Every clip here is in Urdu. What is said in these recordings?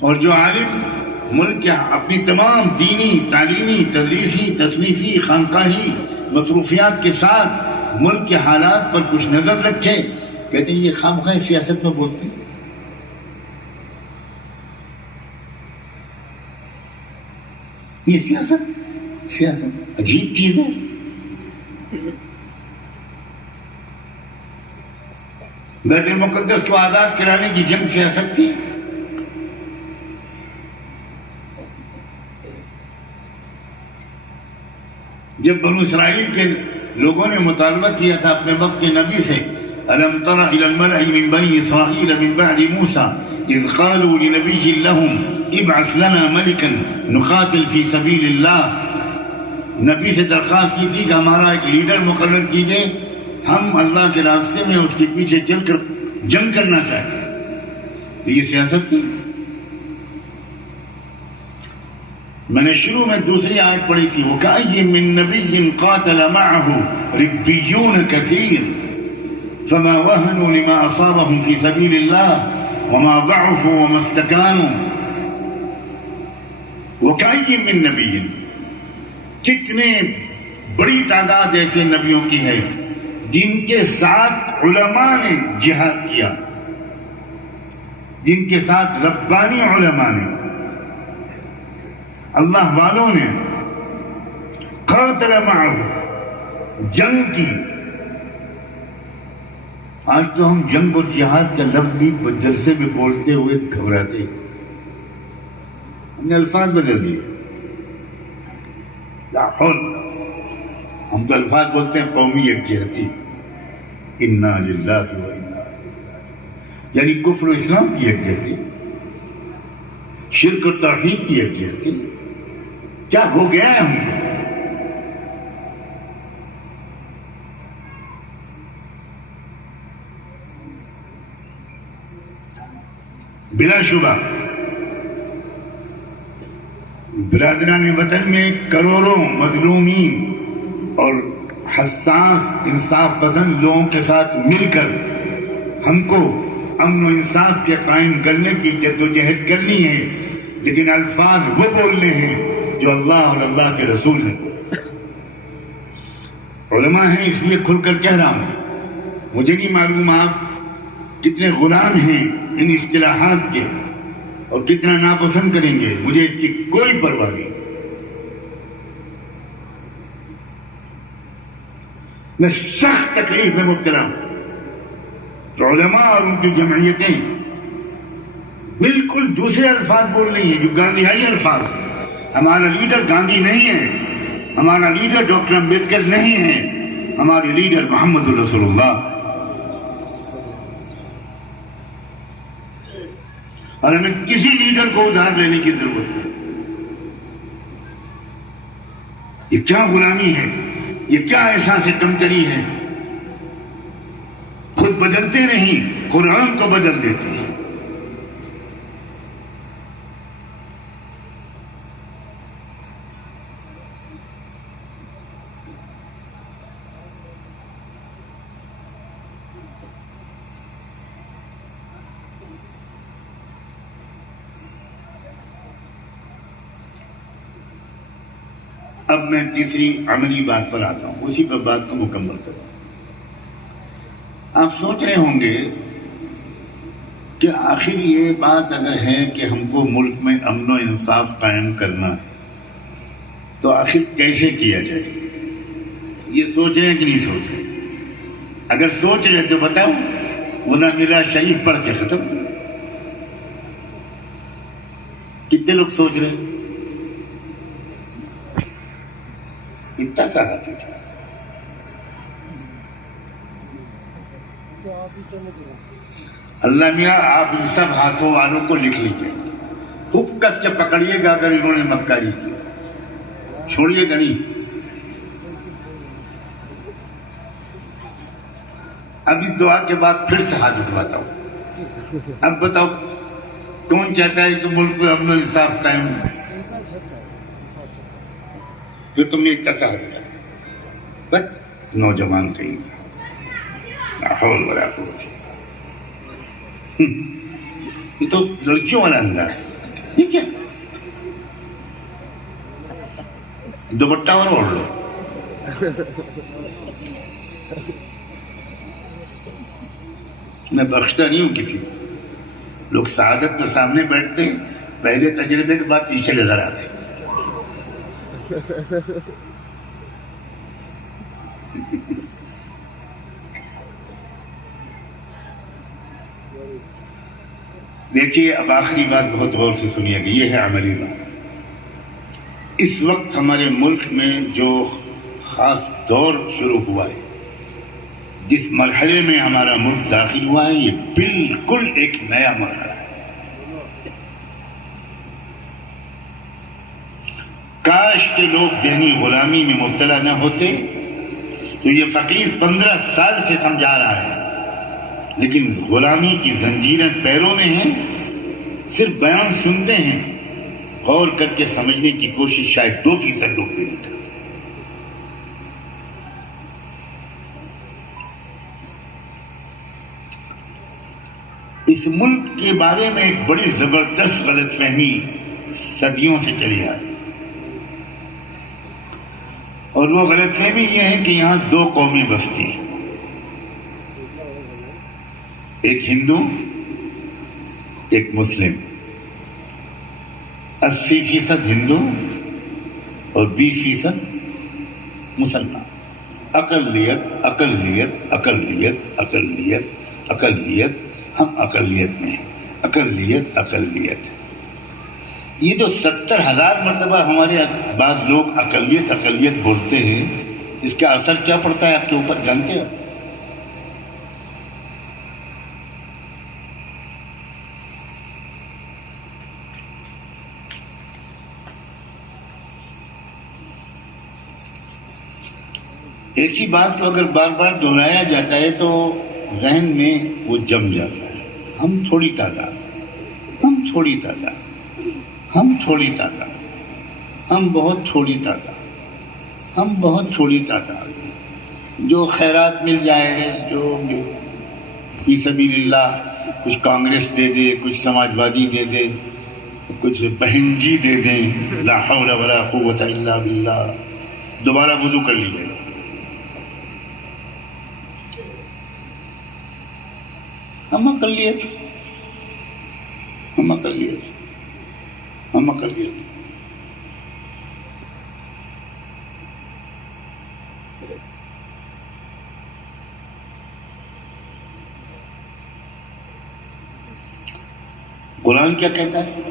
اور جو عالم ملک کے اپنی تمام دینی، تعلیمی، تدریسی، تصنیفی، خانقاہی مصروفیات کے ساتھ ملک کے حالات پر کچھ نظر رکھے، کہتے ہیں یہ خامخواہ سیاست میں بولتے ہیں. یہ سیاست عجیب چیز ہے. بیت المقدس کو آزاد کرانے کی جنگ سیاست تھی. جب بنو اسرائیل کے لوگوں نے مطالبہ کیا تھا اپنے وقت کے نبی سے، أَلَمْ تَرَ إِلَى الْمَلَإِ مِنْ بَنِي إِسْرَائِيلَ مِنْ بَعْدِ مُوسَى إِذْ قَالُوا لِنَبِيٍّ لَهُمْ ابْعَثْ لَنَا مَلِكًا نُقَاتِلْ فِي سَبِيلِ اللَّهِ. نبی سے درخواست کی تھی کہ ہمارا ایک لیڈر مقرر کیجئے، ہم اللہ کے راستے میں اس کے پیچھے چل کر جنگ کرنا چاہتے ہیں. تو یہ سیاست تھی. میں نے شروع میں دوسری آیت پڑھی تھی، وَكَأَيٍّ مِّن نَبِيٍّ قَاتَلَ مَعَهُ رِبِّيُّونَ كَثِيرٌ فَمَا وَهَنُوا لِمَا أَصَابَهُمْ فِي سَبِيلِ اللَّهِ وَمَا ضَعُفُوا وَمَا اسْتَكَانُوا. وَكَأَيٍّ مِّن نَبِيٍّ، کتنے بڑی تعداد ایسے نبیوں کی ہے جن کے ساتھ علماء نے جہاد کیا، جن کے ساتھ ربانی علماء نے، اللہ والوں نے قاتل معه جنگ کی. آج تو ہم جنگ و جہاد کا لفظ بھی جلسے میں بولتے ہوئے گھبراتے، ہم نے الفاظ بدل دیے. ہم تو الفاظ بولتے ہیں قومی یکجہتی، انا للہ و انا الیہ، یعنی کفر و اسلام کی یکجہتی، شرک و توحید کی یکجہتی. کیا ہو گیا ہے ہم کو؟ بلا شبہ برادران وطن میں کروڑوں مظلومین اور حساس انصاف پسند لوگوں کے ساتھ مل کر ہم کو امن و انصاف کے قائم کرنے کی جدوجہد کرنی ہے، لیکن الفاظ وہ بولنے ہیں جو اللہ اور اللہ کے رسول ہیں. علماء ہیں اس لیے کھل کر کہہ رہا ہوں. مجھے نہیں معلوم آپ کتنے غلام ہیں ان اصطلاحات کے اور کتنا ناپسند کریں گے، مجھے اس کی کوئی پرواہ نہیں. میں سخت تکلیف میں مبتلا ہوں. تو علماء اور ان کی جمعیتیں بالکل دوسرے الفاظ بول رہی ہیں جو گاندھیائی الفاظ ہیں. ہمارا لیڈر گاندھی نہیں ہے، ہمارا لیڈر ڈاکٹر امبیڈکر نہیں ہے، ہمارے لیڈر محمد رسول اللہ. اور ہمیں کسی لیڈر کو ادھار لینے کی ضرورت نہیں. یہ کیا غلامی ہے، یہ کیا احساس کمتری ہے. خود بدلتے نہیں، قرآن کو بدل دیتے ہیں. اب میں تیسری عملی بات پر آتا ہوں، اسی پر بات کو مکمل کروں. آپ سوچ رہے ہوں گے کہ آخر یہ بات اگر ہے کہ ہم کو ملک میں امن و انصاف قائم کرنا ہے تو آخر کیسے کیا جائے. یہ سوچ رہے ہیں کہ نہیں سوچ رہے؟ اگر سوچ رہے تو بتاؤ، ورنہ میرا شریف پڑھ کے ختم. کتنے لوگ سوچ رہے ہیں؟ اتنا سارا تھا. اللہ میاں آپ ان سب ہاتھوں والوں کو لکھ لیجیے، خوب کس کے پکڑیے گا اگر انہوں نے مکاری کی، چھوڑیے گا نہیں. ابھی دعا کے بعد پھر سے ہاتھ اٹھواتا ہوں. اب بتاؤ کون چاہتا ہے کہ ملک میں امن و انصاف قائم ہو؟ جو تم نے اتنا سا کیا بس نوجوان کہیں گا لا حول ولا قوت. یہ تو لڑکیوں والا انداز. ٹھیک ہے، دوپٹہ اور اوڑھ لو. میں بخشتا نہیں ہوں کسی کو. لوگ سعادت میں سامنے بیٹھتے ہیں، پہلے تجربے کے بعد پیچھے نظر آتے ہیں. دیکھیے اب آخری بات بہت غور سے سنیے گا، یہ ہے عملی بات. اس وقت ہمارے ملک میں جو خاص دور شروع ہوا ہے، جس مرحلے میں ہمارا ملک داخل ہوا ہے، یہ بالکل ایک نیا مرحلہ ہے. کاش کے لوگ ذہنی غلامی میں مبتلا نہ ہوتے. تو یہ فقیر 15 سال سے سمجھا رہا ہے، لیکن غلامی کی زنجیریں پیروں میں ہیں. صرف بیان سنتے ہیں، غور کر کے سمجھنے کی کوشش شاید 2% لوگ بھی نہیں کرتے. اس ملک کے بارے میں ایک بڑی زبردست غلط فہمی صدیوں سے چلی آ رہی، اور وہ غلط فہمی یہ ہے کہ یہاں 2 قومیں بستی ہیں، ایک ہندو ایک مسلم. 80% ہندو اور 20% مسلمان. اقلیت اقلیت اقلیت اقلیت اقلیت. ہم اقلیت میں ہیں، اقلیت اقلیت. یہ جو 70,000 مرتبہ ہمارے بعض لوگ اقلیت اقلیت بولتے ہیں، اس کا اثر کیا پڑتا ہے آپ کے اوپر جانتے ہو؟ ایک ہی بات کو اگر بار بار دہرایا جاتا ہے تو ذہن میں وہ جم جاتا ہے. ہم تھوڑی تعداد، ہم تھوڑی تعداد، ہم تھوڑی تعداد، ہم بہت تھوڑی تعداد، ہم بہت تھوڑی تعداد. جو خیرات مل جائے، جو فی سبیل اللہ، کچھ کانگریس دے دے، کچھ سماجوادی دے دے، کچھ بہنجی دے دیں، لا حول ولا قوت الا باللہ. دوبارہ وضو کر لیجیے گا. ہم اقلیت، ہم اقلیت، ہم اقلیت. قرآن کیا کہتا ہے؟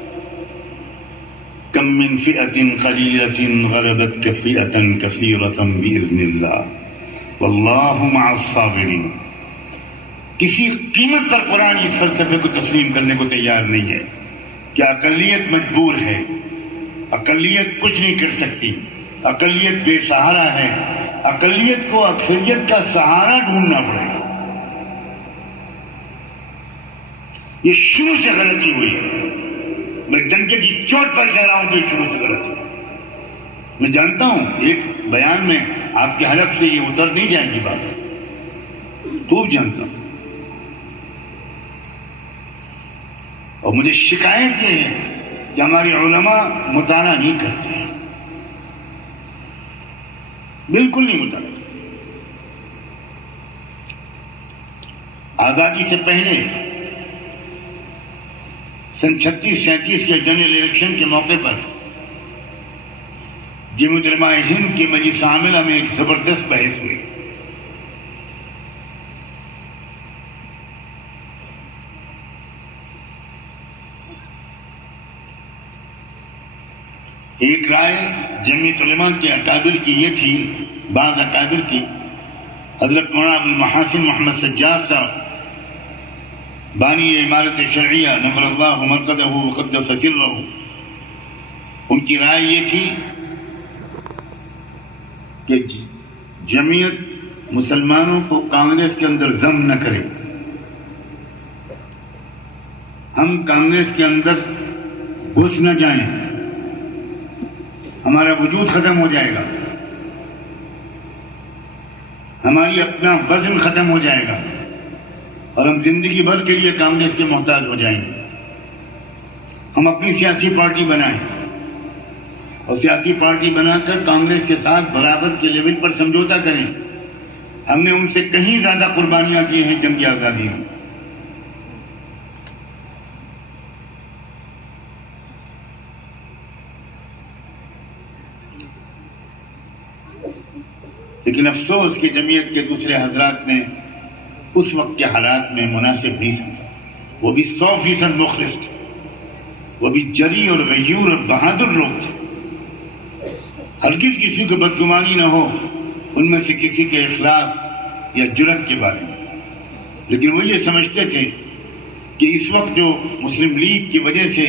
کم من فئۃ قلیلۃ غلبت فئۃ کثیرۃ بإذن اللہ واللہ مع الصابرین. کسی قیمت پر قرآن اس فلسفے کو تسلیم کرنے کو تیار نہیں ہے کہ اقلیت مجبور ہے، اقلیت کچھ نہیں کر سکتی، اقلیت بے سہارا ہے، اقلیت کو اکثریت کا سہارا ڈھونڈنا پڑے گا. یہ شروع سے غلطی ہوئی ہے. میں ڈنکے کی چوٹ پر کہہ رہا ہوں کہ شروع سے غلطی. میں جانتا ہوں ایک بیان میں آپ کے حلق سے یہ اتر نہیں جائے گی بات، خوب جانتا ہوں. اور مجھے شکایت یہ ہے کہ ہمارے علماء مطالعہ نہیں کرتے ہیں، بالکل نہیں مطالعہ. آزادی سے پہلے سن 36-37 کے جنرل الیکشن کے موقع پر جمہوریت علماء ہند کے مجلس عاملہ میں ایک زبردست بحث ہوئی. ایک رائے جمعیت علماء کے اکابر کی یہ تھی، بعض اکابر کی، حضرت مولانا ابو المحاسن محمد سجاد صاحب بانی عمارت شرعیہ نور اللہ مرقدہ وقدس سرہ، ان کی رائے یہ تھی کہ جمعیت مسلمانوں کو کانگریس کے اندر ضم نہ کرے. ہم کانگریس کے اندر گھس نہ جائیں، ہمارا وجود ختم ہو جائے گا، ہماری اپنا وزن ختم ہو جائے گا، اور ہم زندگی بھر کے لیے کانگریس کے محتاج ہو جائیں گے. ہم اپنی سیاسی پارٹی بنائیں اور سیاسی پارٹی بنا کر کانگریس کے ساتھ برابر کے لیول پر سمجھوتا کریں. ہم نے ان سے کہیں زیادہ قربانیاں کی ہیں جنگ آزادی میں. لیکن افسوس کہ جمعیت کے دوسرے حضرات نے اس وقت کے حالات میں مناسب نہیں سمجھا. وہ بھی 100% مخلص تھے، وہ بھی جری اور غیور اور بہادر لوگ تھے. ہرگز کسی کو بدگمانی نہ ہو ان میں سے کسی کے اخلاص یا جرت کے بارے میں. لیکن وہ یہ سمجھتے تھے کہ اس وقت جو مسلم لیگ کی وجہ سے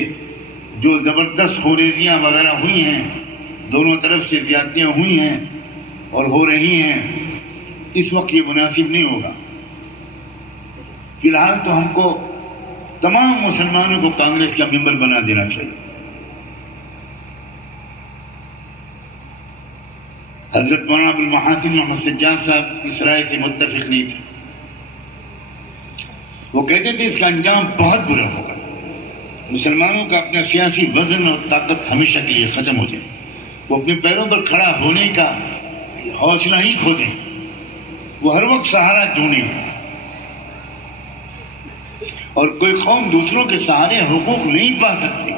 جو زبردست خوریزیاں وغیرہ ہوئی ہیں، دونوں طرف سے زیادتیاں ہوئی ہیں اور ہو رہی ہیں، اس وقت یہ مناسب نہیں ہوگا. فی الحال تو ہم کو تمام مسلمانوں کو کانگریس کا ممبر بنا دینا چاہیے. حضرت مولانا ابوالمحاسن محمد سجاد صاحب اس رائے سے متفق نہیں تھے. وہ کہتے تھے اس کا انجام بہت برا ہوگا. مسلمانوں کا اپنا سیاسی وزن اور طاقت ہمیشہ کے لیے ختم ہو جائے. وہ اپنے پیروں پر کھڑا ہونے کا حوصلہ ہی کھو دیں. وہ ہر وقت سہارا ڈھونڈیں اور کوئی قوم دوسروں کے سہارے حقوق نہیں پا سکتی.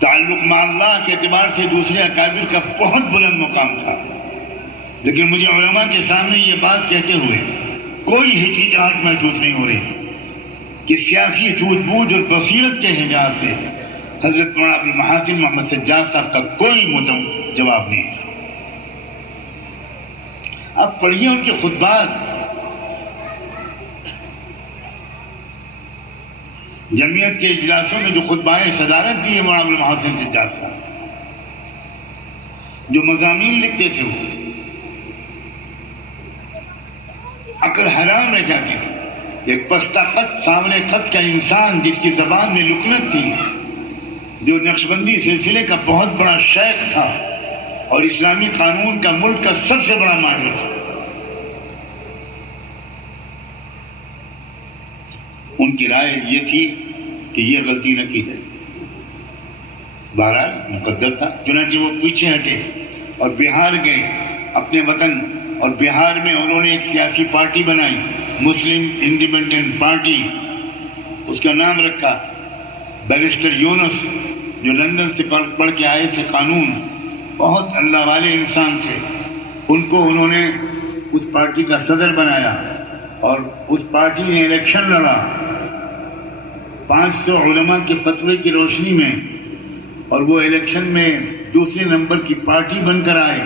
تعلق مع اللہ کے اعتبار سے دوسرے اکابر کا بہت بلند مقام تھا. لیکن مجھے علماء کے سامنے یہ بات کہتے ہوئے کوئی ہچکچاہٹ محسوس نہیں ہو رہی کہ سیاسی سوجھ بوجھ اور بصیرت کے حجاب سے حضرت مولانا ابوالمحاسن محمد سجاد صاحب کا کوئی جواب نہیں تھا. آپ پڑھیے ان کے خطبات. جمعیت کے اجلاسوں میں جو خطبائے صدارت دی ہے مولانا ابوالمحاسن سجاد صاحب، جو مضامین لکھتے تھے وہ عقل حیران رہ جاتی تھی. ایک پستہ قد سامنے خط کا انسان جس کی زبان میں لکنت تھی، جو نقشبندی سلسلے کا بہت بڑا شیخ تھا اور اسلامی قانون کا ملک کا سب سے بڑا ماہر تھا. ان کی رائے یہ تھی کہ یہ غلطی نہ کی جائے. بہرحال مقدر تھا، چنانچہ وہ پیچھے ہٹے اور بہار گئے اپنے وطن. اور بہار میں انہوں نے ایک سیاسی پارٹی بنائی، مسلم انڈیپینڈنٹ پارٹی. اس کا نام رکھا بیرسٹر یونس، جو لندن سے پڑھ کے آئے تھے قانون. بہت اللہ والے انسان تھے. ان کو انہوں نے اس پارٹی کا صدر بنایا اور اس پارٹی نے الیکشن لڑا 500 علماء کے فتوے کی روشنی میں، اور وہ الیکشن میں دوسرے نمبر کی پارٹی بن کر آئے.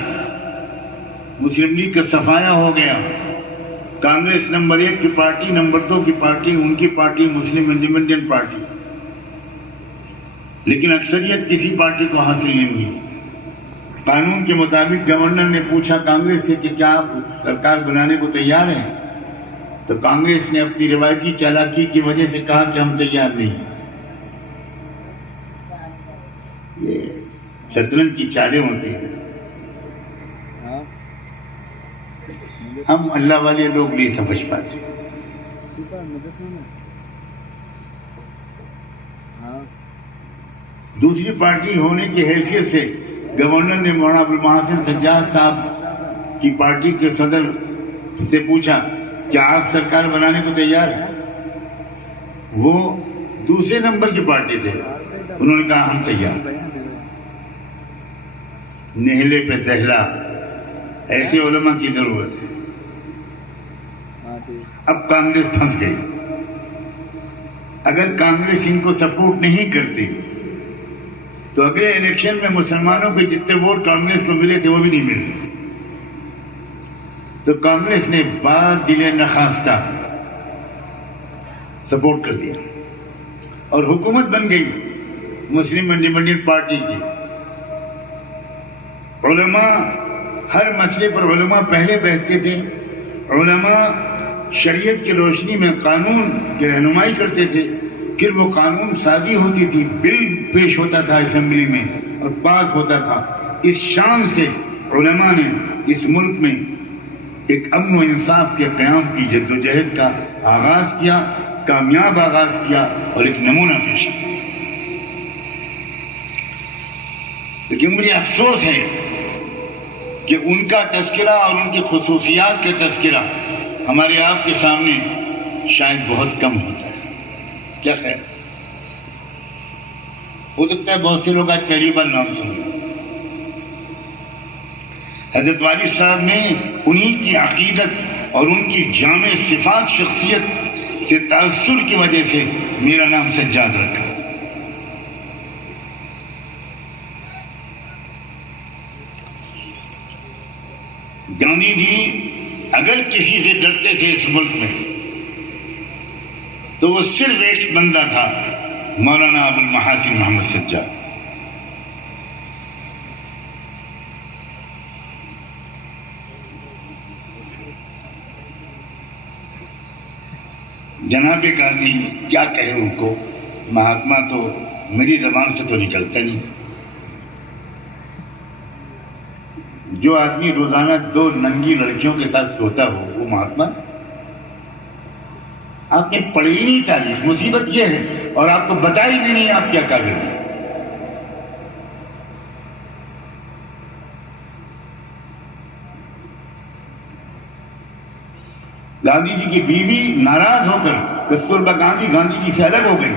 مسلم لیگ کا صفایا ہو گیا. کانگریس نمبر 1 کی پارٹی، نمبر 2 کی پارٹی ان کی پارٹی مسلم انڈیپینڈنٹ پارٹی. لیکن اکثریت کسی پارٹی کو حاصل نہیں ہوئی. قانون کے مطابق گورنر نے پوچھا کانگریس سے کہ کیا آپ سرکار بنانے کو تیار ہیں؟ تو کانگریس نے اپنی روایتی چالاکی کی وجہ سے کہا کہ ہم تیار نہیں ہیں. یہ شطرنج کی چالیں ہوتی ہیں. ہم اللہ والے لوگ نہیں سمجھ پاتے. دوسری پارٹی ہونے کی حیثیت سے گورنر نے مولانا ابوالمحاسن سجاد صاحب کی پارٹی کے صدر سے پوچھا کیا آپ سرکار بنانے کو تیار ہیں؟ وہ دوسرے نمبر کی پارٹی تھے. انہوں نے کہا ہم تیار. نہلے پہ دہلا، ایسے علماء کی ضرورت ہے. اب کانگریس پھنس گئی. اگر کانگریس ان کو سپورٹ نہیں کرتی تو اگلے الیکشن میں مسلمانوں کے جتنے ووٹ کانگریس کو ملے تھے وہ بھی نہیں ملے. تو کانگریس نے بعد دل نخواستہ سپورٹ کر دیا اور حکومت بن گئی مسلم انڈیپینڈنٹ پارٹی کی. علماء ہر مسئلے پر علماء پہلے بیٹھتے تھے. علماء شریعت کی روشنی میں قانون کی رہنمائی کرتے تھے. پھر وہ قانون سازی ہوتی تھی، بل پیش ہوتا تھا اسمبلی میں اور پاس ہوتا تھا. اس شان سے علماء نے اس ملک میں ایک امن و انصاف کے قیام کی جد و جہد کا آغاز کیا، کامیاب آغاز کیا اور ایک نمونہ پیش کیا. لیکن مجھے افسوس ہے کہ ان کا تذکرہ اور ان کی خصوصیات کا تذکرہ ہمارے آپ کے سامنے شاید بہت کم ہوتا ہے. کیا خیر، ہو سکتا ہے بہت سے لوگ آج پہلی بار نام سنیں. حضرت والد صاحب نے انہی کی عقیدت اور ان کی جامع صفات شخصیت سے تاثر کی وجہ سے میرا نام سجاد رکھا تھا. گاندھی جی اگر کسی سے ڈرتے تھے اس ملک میں تو وہ صرف ایک بندہ تھا، مولانا ابوالمحاسن محمد سجاد. جناب گاندھی کیا کہے ان کو، مہاتما تو میری زبان سے تو نکلتا نہیں. جو آدمی روزانہ 2 ننگی لڑکیوں کے ساتھ سوتا ہو وہ مہاتما؟ آپ نے پڑھی ہی نہیں تاریخ. مصیبت یہ ہے اور آپ کو بتائی بھی نہیں آپ کیا قابل ہیں. گاندھی جی کی بیوی ناراض ہو کر کستوربا گاندھی جی سے الگ ہو گئی.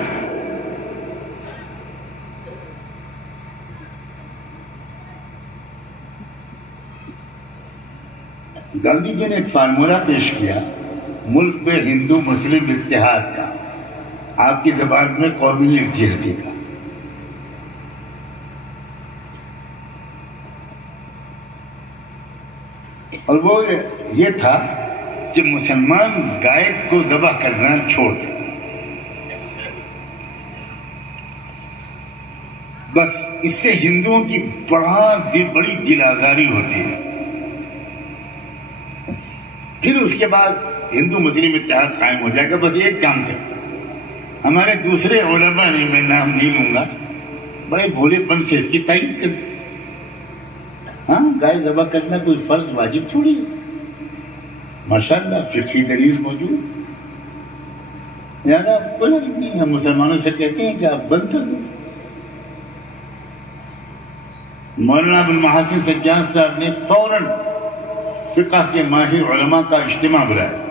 گاندھی جی نے ایک فارمولہ پیش کیا ملک میں ہندو مسلم اتحاد کا، آپ کی زبان میں قومی یکجہتی کا. اور وہ یہ تھا کہ مسلمان گائے کو ذبح کرنا چھوڑ دیں. بس اس سے ہندوؤں کی بڑی دل آزاری ہوتی ہے. پھر اس کے بعد ہندو مسلم اتحاد قائم ہو جائے گا. بس ایک کام کر، ہمارے دوسرے علماء نے، میں نام نہیں لوں گا، بڑے بھولے پن سے اس کی تائید کر. ہاں، گائے ذبح کرنا کوئی فرض واجب تھوڑی ہے. ماشاءاللہ فقہی دلیل موجود. زیادہ بولا نہیں، ہم مسلمانوں سے کہتے ہیں کہ آپ بند کر دیں. مولانا ابوالمحاسن سجاد صاحب نے فوراً فقہ کے ماہر علماء کا اجتماع بلایا.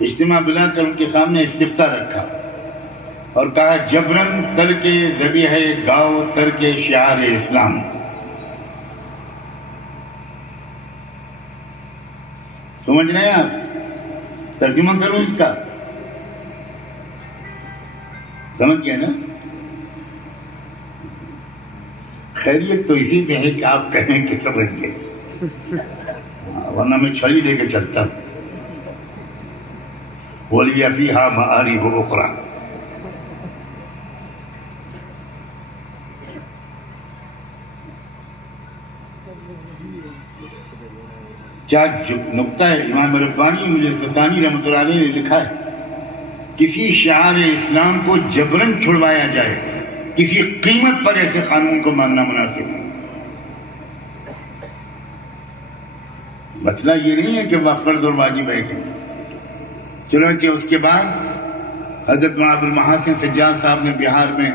اجتماع بلا کر ان کے سامنے استفتاء رکھا اور کہا جبرن ترک ذبیحہ گاؤ ترک شعار اسلام. سمجھ رہے ہیں آپ؟ ترجمہ کروں اس کا؟ سمجھ گئے نا؟ خیریت تو اسی میں ہے کہ آپ کہیں کہ سمجھ گئے، ورنہ میں چھڑی لے کے چلتا ہوں. وَلِيَ فِيهَا مَآرِبُ أُخْرَى. کیا نقطہ ہے؟ امام ربانی ثانی رحمۃ اللہ علیہ نے لکھا ہے کسی شعار اسلام کو جبرن چھڑوایا جائے، کسی قیمت پر ایسے قانون کو ماننا مناسب ہے. مسئلہ یہ نہیں ہے کہ وہ فرض اور واجب ہے کہ چنانچہ اس کے بعد حضرت مولانا ابوالمحاسن سجاد صاحب نے بہار میں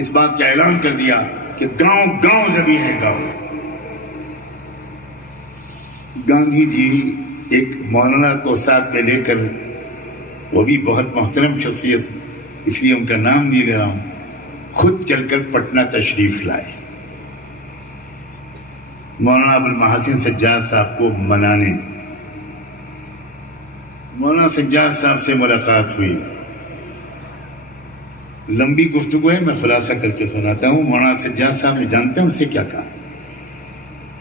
اس بات کا اعلان کر دیا کہ گاؤں گاؤں ذبیحہ گاؤں. گاندھی جی ایک مولانا کو ساتھ میں لے کر، وہ بھی بہت محترم شخصیت، اس لیے ان کا نام نہیں لے رہا ہوں، خود چل کر پٹنہ تشریف لائے مولانا ابوالمحاسن سجاد صاحب کو منانے. مولانا سجاد صاحب سے ملاقات ہوئی، لمبی گفتگو ہے، میں خلاصہ کر کے سناتا ہوں. مولانا سجاد صاحب نے جانتے ہیں ان سے کیا کہا؟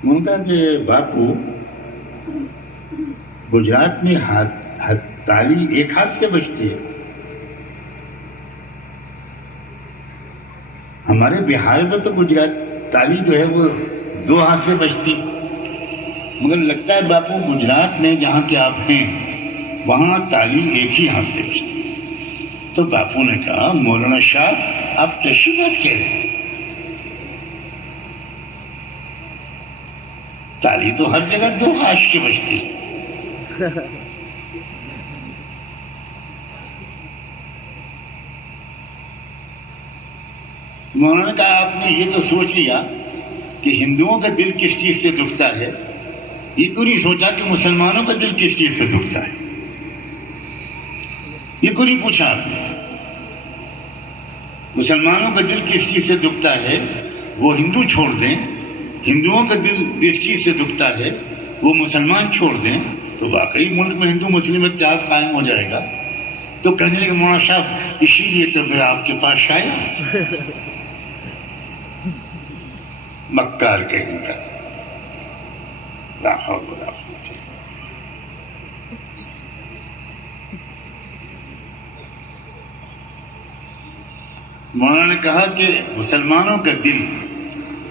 انہوں نے کہا کہ باپو، گجرات میں تالی ایک ہاتھ سے بجتی ہے، ہمارے بہار میں تو گجرات تالی جو ہے وہ 2 ہاتھ سے بجتی. مگر لگتا ہے باپو گجرات میں جہاں کے آپ ہیں وہاں تالی ایک ہی ہاتھ سے بجتی. تو باپو نے کہا مولانا صاحب آپ کیسی بات کہہ رہے ہیں؟ تالی تو ہر جگہ دو ہاتھ سے بجتی. انہوں نے کہا آپ نے یہ تو سوچ لیا کہ ہندوؤں کا دل کس چیز سے دکھتا ہے, یہ کیوں نہیں سوچا کہ مسلمانوں کا دل کس چیز سے دکھتا ہے؟ یہ کیوں نہیں پوچھا آپ نے؟ مسلمانوں کا دل کس چیز سے دکھتا ہے وہ ہندو چھوڑ دیں, ہندوؤں کا دل جس چیز سے دکھتا ہے وہ مسلمان چھوڑ دیں, تو واقعی ملک میں ہندو مسلم اتحاد قائم ہو جائے گا. تو کہنے لگے مولانا صاحب اسی لیے تو میں آپ کے پاس آیا. مکار کہیں کا. لا حول ولا قوت الا باللہ. مولانا نے کہا کہ مسلمانوں کا دل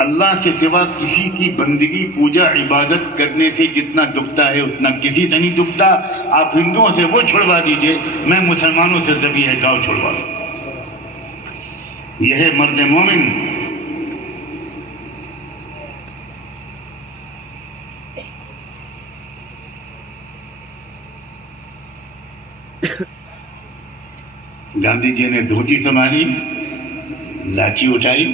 اللہ کے سوا کسی کی بندگی پوجا عبادت کرنے سے جتنا دکھتا ہے اتنا کسی سے نہیں دکھتا. آپ ہندوؤں سے وہ چھڑوا دیجئے, میں مسلمانوں سے ذبیحہ گاؤ چھڑوا دوں. یہ ہے مرد مومن. گاندھی جی نے دھوتی سنبھالی, لاٹھی اٹھائی.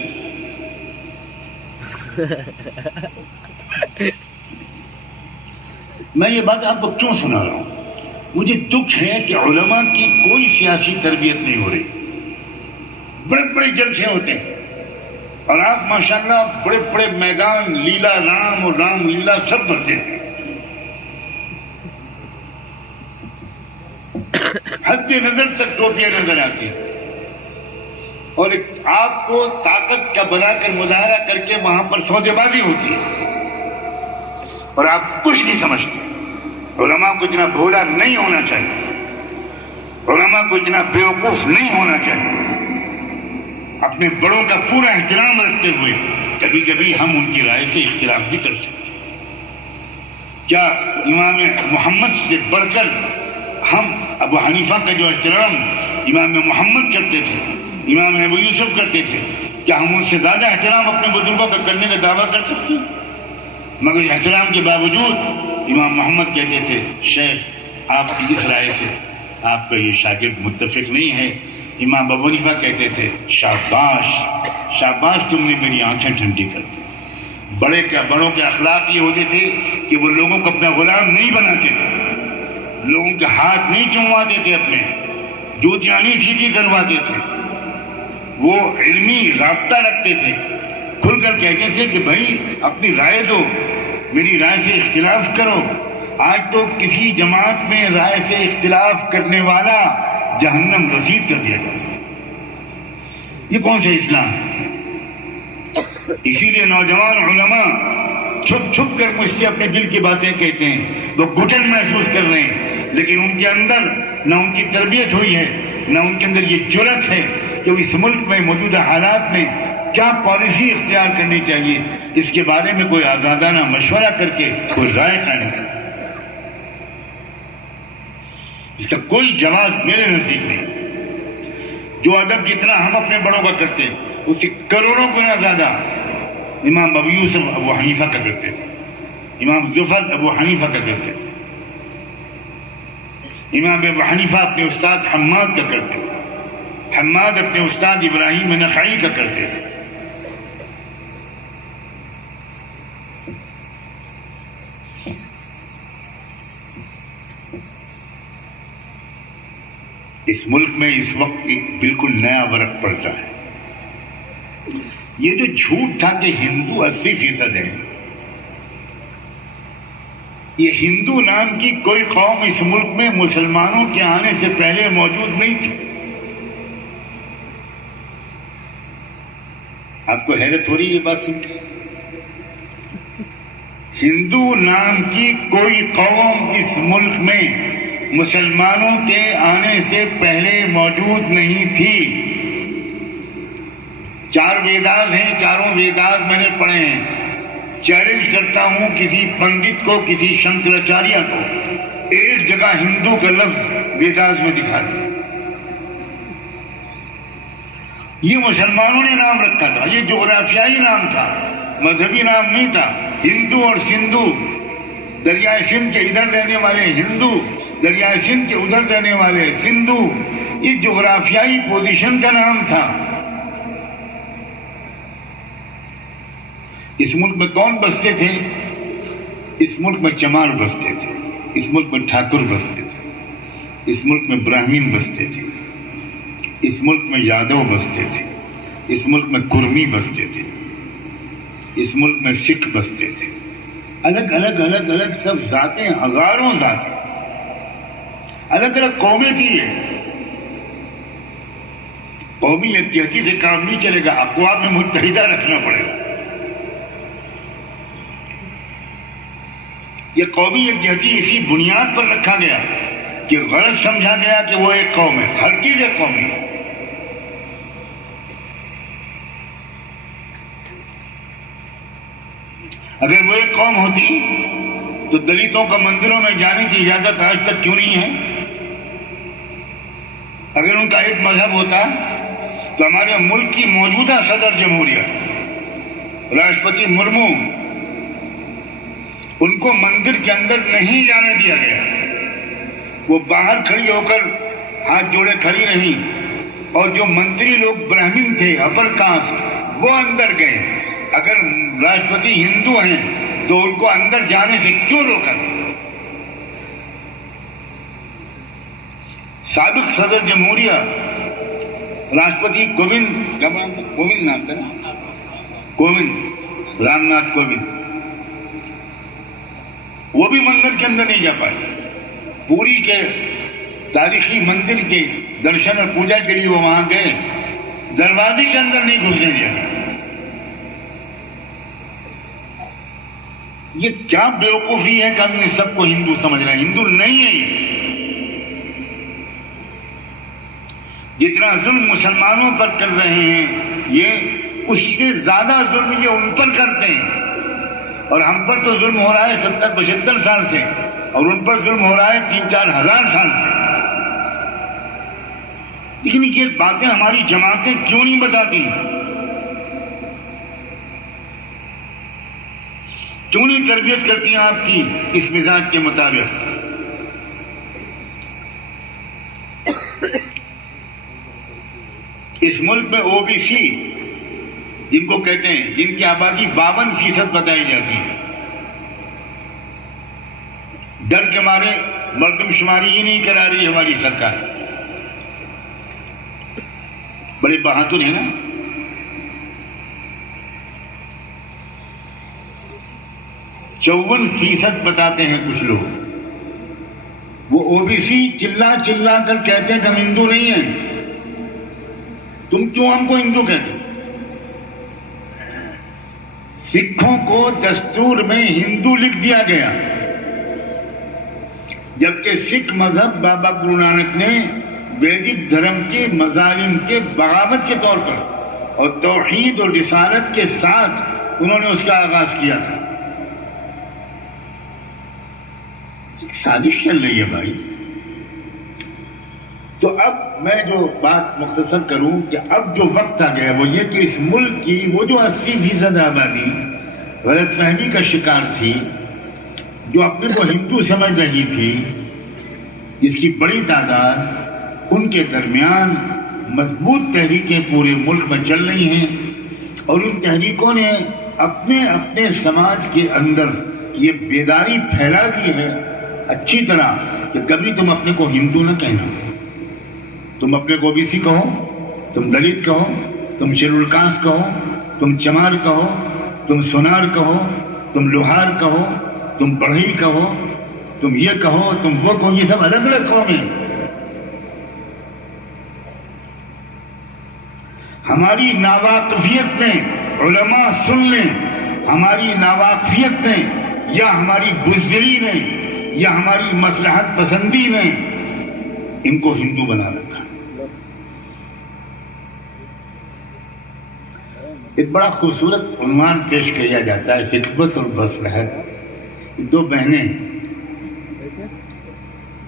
میں یہ بات آپ کو کیوں سنا رہا ہوں؟ مجھے دکھ ہے کہ علماء کی کوئی سیاسی تربیت نہیں ہو رہی. بڑے بڑے جلسے ہوتے ہیں اور آپ ماشاءاللہ بڑے بڑے میدان لیلا رام اور رام لیلا سب بھر دیتے ہیں. حد نظر تک ٹوپیاں نظر آتی ہیں اور آپ کو طاقت کا بنا کر مظاہرہ کر کے وہاں پر سودے بازی ہوتی ہے اور آپ کچھ نہیں سمجھتے. علماء کو اتنا بھولا نہیں ہونا چاہیے, علماء کو اتنا بیوقوف نہیں ہونا چاہیے. اپنے بڑوں کا پورا احترام رکھتے ہوئے کبھی کبھی ہم ان کی رائے سے اختلاف بھی کر سکتے ہیں. کیا امام محمد سے بڑھ کر ہم ابو حنیفہ کا جو احترام امام محمد کرتے تھے, امام ابو یوسف کرتے تھے, کیا ہم ان سے زیادہ احترام اپنے بزرگوں کا کرنے کا دعویٰ کر سکتے ہیں؟ مگر احترام کے باوجود امام محمد کہتے تھے شیخ آپ کی اس رائے سے آپ کا یہ شاگرد متفق نہیں ہے. امام ابو حنیفہ کہتے تھے شاباش شاباش تم نے میری آنکھیں ٹھنڈی کر دی. بڑوں کے اخلاق یہ ہوتے تھے کہ وہ لوگوں کو اپنا غلام نہیں بناتے تھے, لوگوں کے ہاتھ نہیں چمواتے تھے, اپنے جوتیاں نہیں سیدھی کرواتے تھے. وہ علمی رابطہ رکھتے تھے, کھل کر کہتے تھے کہ بھائی اپنی رائے دو, میری رائے سے اختلاف کرو. آج تو کسی جماعت میں رائے سے اختلاف کرنے والا جہنم رسید کر دیا جاتا ہے. یہ کون سا اسلام ہے؟ اسی لیے نوجوان علماء چھپ چھپ کر مجھ سے اپنے دل کی باتیں کہتے ہیں. وہ گھٹن محسوس کر رہے ہیں لیکن ان کے اندر نہ ان کی تربیت ہوئی ہے, نہ ان کے اندر یہ جرأت ہے کہ اس ملک میں موجودہ حالات میں کیا پالیسی اختیار کرنی چاہیے اس کے بارے میں کوئی آزادانہ مشورہ کر کے کوئی رائے قائم کرے. اس کا کوئی جواز میرے نزدیک نہیں. جو ادب جتنا ہم اپنے بڑوں کا کرتے ہیں اس سے کروڑوں گنا زیادہ امام ابو یوسف ابو حنیفہ کا کرتے تھے, امام ظفر ابو حنیفہ کا کرتے تھے, امام ابو حنیفہ اپنے استاد حماد کا کرتے تھے, حماد اپنے استاد ابراہیم نخعی کا کرتے تھے. اس ملک میں اس وقت ایک بالکل نیا ورق پڑتا ہے. یہ جو جھوٹ تھا کہ ہندو 80% ہے, یہ ہندو نام کی کوئی قوم اس ملک میں مسلمانوں کے آنے سے پہلے موجود نہیں تھی. آپ کو حیرت ہو رہی ہے یہ بات سن کے؟ ہندو نام کی کوئی قوم اس ملک میں مسلمانوں کے آنے سے پہلے موجود نہیں تھی. 4 ویداز ہیں, چاروں ویداز میں نے پڑھے ہیں. چیلنج کرتا ہوں کسی پنڈت کو, کسی شنکراچاریہ کو, ایک جگہ ہندو کا لفظ ویداز میں دکھا دیں. یہ مسلمانوں نے نام رکھا تھا, یہ جغرافیائی نام تھا. مذہبی نام نہیں تھا. ہندو اور سندھو، دریائے سندھ کے ادھر رہنے والے ہندو، دریائے سندھ کے ادھر رہنے والے سندھو، یہ جغرافیائی پوزیشن کا نام تھا. اس ملک میں کون بستے تھے؟ اس ملک میں چمار بستے تھے، اس ملک میں ٹھاکر بستے تھے، اس ملک میں براہمین بستے تھے، اس ملک میں یادو بستے تھے، اس ملک میں کرمی بستے تھے، اس ملک میں سکھ بستے تھے. الگ الگ الگ الگ سب ذاتیں، ہزاروں ذاتیں، الگ الگ قومیں تھی. قومی یکجہتی سے کام نہیں چلے گا، اقوام متحدہ رکھنا پڑے گا. یہ قومی یکجہتی اسی بنیاد پر رکھا گیا کہ غلط سمجھا گیا کہ وہ ایک قوم ہے. ہر چیز ایک قوم ہے. اگر وہ ایک قوم ہوتی تو دلتوں کا مندروں میں جانے کی اجازت آج تک کیوں نہیں ہے؟ اگر ان کا ایک مذہب ہوتا تو ہمارے ملک کی موجودہ صدر جمہوریہ راشٹرپتی مرمو، ان کو مندر کے اندر نہیں جانے دیا گیا. وہ باہر کھڑی ہو کر ہاتھ جوڑے کھڑی رہی، اور جو منتری لوگ براہمن تھے، اپر کاسٹ، وہ اندر گئے. اگر راشٹرپتی ہندو ہیں تو ان کو اندر جانے سے کیوں روکا؟ سابق صدر جمہوریہ راشٹرپتی کووند نام تھا نا، کووند، رام ناتھ کووند، وہ بھی مندر کے اندر نہیں جا پائے. پوری کے تاریخی مندر کے درشن اور پوجا کے لیے وہ وہاں گئے، دروازے کے اندر نہیں گھسنے دیا گیا. یہ کیا بیوقوفی ہے کہ ہم نے سب کو ہندو سمجھ رہے ہیں. ہندو نہیں ہے یہ. جتنا ظلم مسلمانوں پر کر رہے ہیں یہ، اس سے زیادہ ظلم یہ ان پر کرتے ہیں. اور ہم پر تو ظلم ہو رہا ہے 70-75 سال سے، اور ان پر ظلم ہو رہا ہے 3-4 ہزار سال سے. لیکن یہ باتیں ہماری جماعتیں کیوں نہیں بتاتی؟ کیوں نہیں تربیت کرتی ہیں آپ کی اس مزاج کے مطابق؟ اس ملک میں او بی سی جن کو کہتے ہیں، جن کی آبادی 52% بتائی جاتی ہے، ڈر کے مارے مردم شماری ہی نہیں کرا رہی ہماری سرکار. بڑے بہادر ہیں نا. چون 54% بتاتے ہیں کچھ لوگ. وہ او بی سی چلا چلا کر کہتے ہیں کہ ہم ہندو نہیں ہیں. تم کیوں ہم کو ہندو کہتے؟ سکھوں کو دستور میں ہندو لکھ دیا گیا، جبکہ سکھ مذہب بابا گرو نانک نے ویدک دھرم کے مظالم کے بغاوت کے طور پر اور توحید اور رسالت کے ساتھ انہوں نے اس کا آغاز کیا تھا. سازش چل رہی ہے بھائی. تو اب میں جو بات مختصر کروں کہ اب جو وقت آ گیا وہ یہ کہ اس ملک کی وہ جو 80% آبادی غلط فہمی کا شکار تھی، جو اپنے کو ہندو سمجھ رہی تھی، جس کی بڑی تعداد، ان کے درمیان مضبوط تحریکیں پورے ملک میں چل رہی ہیں. اور ان تحریکوں نے اپنے اپنے سماج کے اندر یہ بیداری پھیلا دی ہے اچھی طرح کہ کبھی تم اپنے کو ہندو نہ کہنا. تم اپنے کو او بی سی کہو، تم دلت کہو، تم شیڈول کاسٹ کہو، تم چمار کہو، تم سونار کہو، تم لوہار کہو، تم بڑھئی کہو، تم یہ کہو، تم وہ کہو. یہ سب الگ الگ قومیں. ہماری ناواقفیت نے، علماء سن لیں، ہماری ناواقفیت نے یا ہماری بزدلی نے یا ہماری مصلحت پسندی نے ان کو ہندو بنا رکھا. ایک بڑا خوبصورت عنوان پیش کیا جاتا ہے، حکمت اور مصلحت. دو بہنیں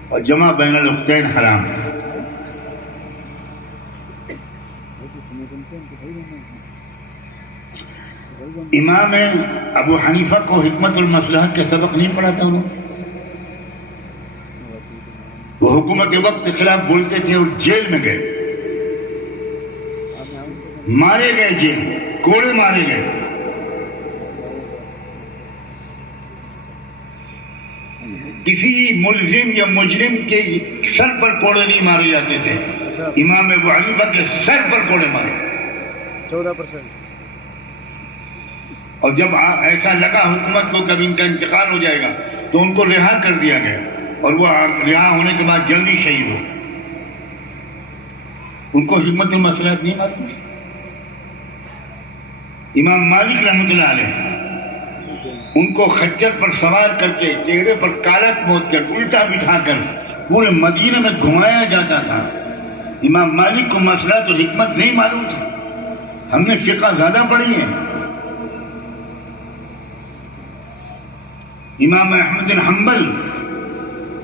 اور جمع بین الاختین حرام. امام ابو حنیفہ کو حکمت المصلحت کا سبق نہیں پڑھا تھا انہوں نے؟ وہ حکومت وقت کے خلاف بولتے تھے اور جیل میں گئے، مارے گئے، جیل میں کوڑے مارے گئے۔ کسی ملزم یا مجرم کے سر پر کوڑے نہیں مارے جاتے تھے، امام ابو حنیفہ کے سر پر کوڑے مارے۔ 14%۔ اور جب ایسا لگا حکومت کو کبھی ان کا انتقال ہو جائے گا تو ان کو رہا کر دیا گیا، اور وہ رہا ہونے کے بعد جلدی شہید ہو۔ ان کو حکمت المصلحت نہیں معلوم تھی۔ امام مالک رحمۃ اللہ علیہ، ان کو خچر پر سوار کر کے چہرے پر کالک پوت کر الٹا بٹھا کر پورے مدینہ میں گھمایا جاتا تھا۔ امام مالک کو مصلحت اور حکمت نہیں معلوم تھی۔ ہم نے فقہ زیادہ پڑھی ہے۔ امام احمد بن حنبل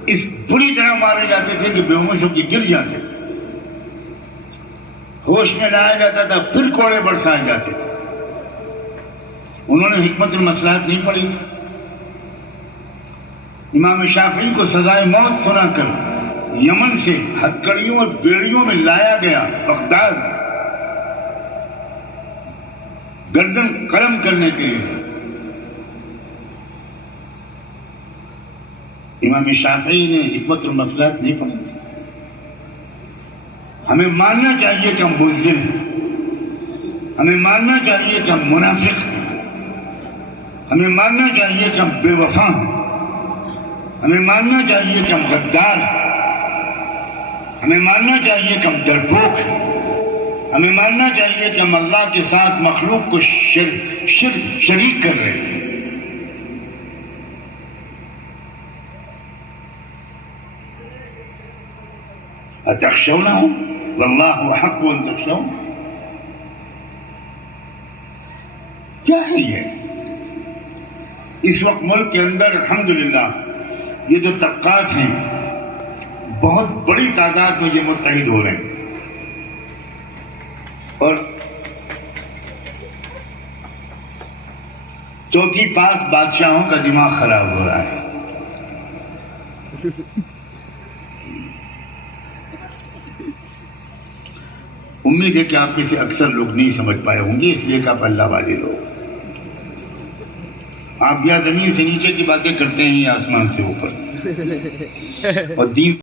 اس بری طرح مارے جاتے تھے کہ بے ہوش ہو کے گر جاتے تھے، ہوش میں لایا جاتا تھا، پھر کوڑے برسائے جاتے تھے۔ انہوں نے حکمت المصلحت نہیں پڑھی تھی۔ امام شافعی کو سزائے موت سنا کر یمن سے ہتکڑیوں اور بیڑیوں میں لایا گیا بغداد گردن قلم کرنے کے لیے۔ امام شافعی نے حکمت المصلحت نہیں پڑھی تھی۔ ہمیں ماننا چاہیے کہ ہم بزدل ہیں، ہمیں ماننا چاہیے کہ ہم منافق ہیں، ہمیں ماننا چاہیے کہ ہم بے وفا ہیں، ہمیں ماننا چاہیے کہ ہم غدار ہیں، ہمیں ماننا چاہیے کہ ہم ڈرپوک ہیں، ہمیں ماننا چاہیے کہ ہم اللہ کے ساتھ مخلوق کو شریک کر رہے ہیں۔ اتخشونہم واللہ احق ان تخشون۔ کیا ہے یہ؟ اس وقت ملک کے اندر الحمدللہ یہ جو طبقات ہیں بہت بڑی تعداد میں یہ متحد ہو رہے ہیں، اور چوتھی پاس بادشاہوں کا دماغ خراب ہو رہا ہے۔ امید ہے کہ آپ میں سے اکثر لوگ نہیں سمجھ پائے ہوں گے، اس لیے کہ آپ اللہ والے لوگ، آپ یا زمین سے نیچے کی باتیں کرتے ہیں یا آسمان سے اوپر، اور دین